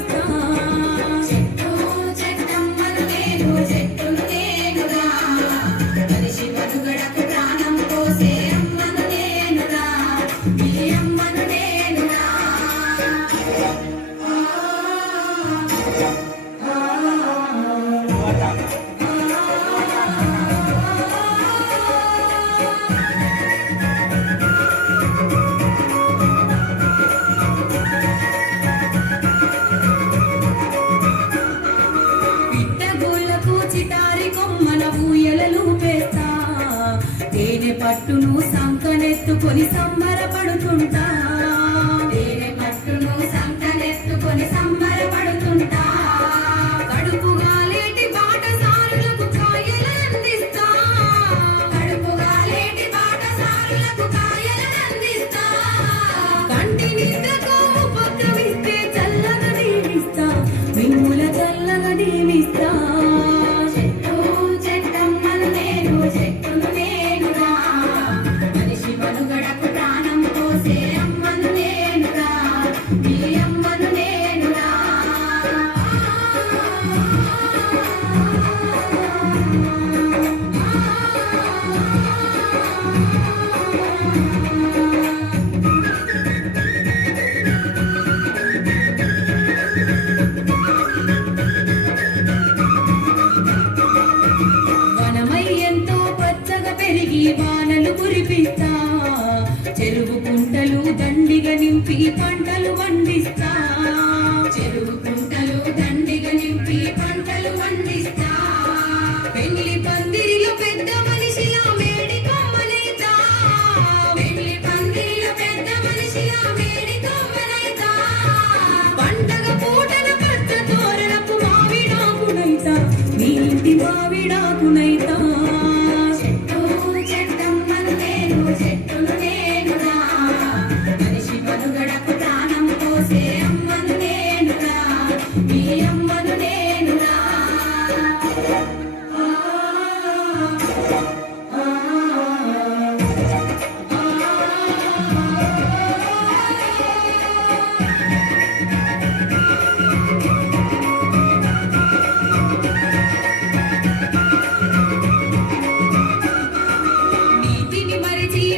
దీవిస్తా. చెట్టు చెట్టమ్మను నేను చెట్టును నేనురా, మనిషి మనుగడకు ప్రాణం పోసే అమ్మను నేనురా, ఈ అమ్మను నేనురా. చిటారి కొమ్మన ఊయలలు పేస్తా, తేనె పట్టును సంకనెత్తుకొని సంబరపడుతుంటా, తేనె పట్టును సంకనెత్తుకొని సంబరపడుతుంటా. కడుపుగా లేటి బాటసారులకు కాయలందిస్తా, కడుపుగా లేటి బాటసారులకు కాయలందిస్తా. కంటి నిద్రకు ఉపక్రమిస్తే చల్లగా దీవిస్తా, మిమ్ముల చల్లగా దీవిస్తా. వానలు కురిపిస్తా, చెరువు కుంటలు దండిగా నింపి పంటలు పండిస్తా, చెరువు కుంటలు దండిగా నింపి పంటలు పండిస్తా. పెళ్లి పందిరిలో పెద్ద మనిషిలా మేడి కొమ్మనైతా, పెళ్లి పందిరిలో పెద్ద మనిషిలా మేడి కొమ్మనైతా. పండగ పూటల పచ్చ తోరణపు మావిడాకునైతా, మీ ఇంటి మావిడాకునైతా. చెట్టును నేనురా, మనిషి మనుగడకు ప్రాణం పోసే అమ్మను నేనురా, ఈ అమ్మను నేనురా.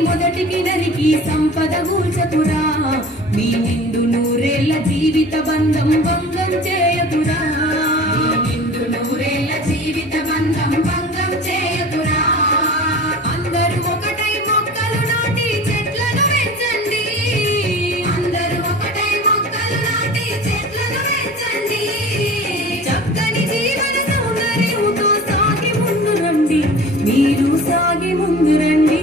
మొదటికి నరికి సంపద గూల్చకురా, మీ నిండు నూరేళ్ల జీవిత బంధం భంగం చేయకురా, నిండు నూరేళ్ల జీవిత బంధం భంగం చేయకురా. అందరూ ఒకటై మొక్కలు నాటి చెట్లను పెంచండి, అందరూ ఒకటై మొక్కలు నాటి చెట్లను పెంచండి. చక్కని జీవన సౌందర్యంతో సాగి ముందు రండి, మీరు సాగి ముందు రండి.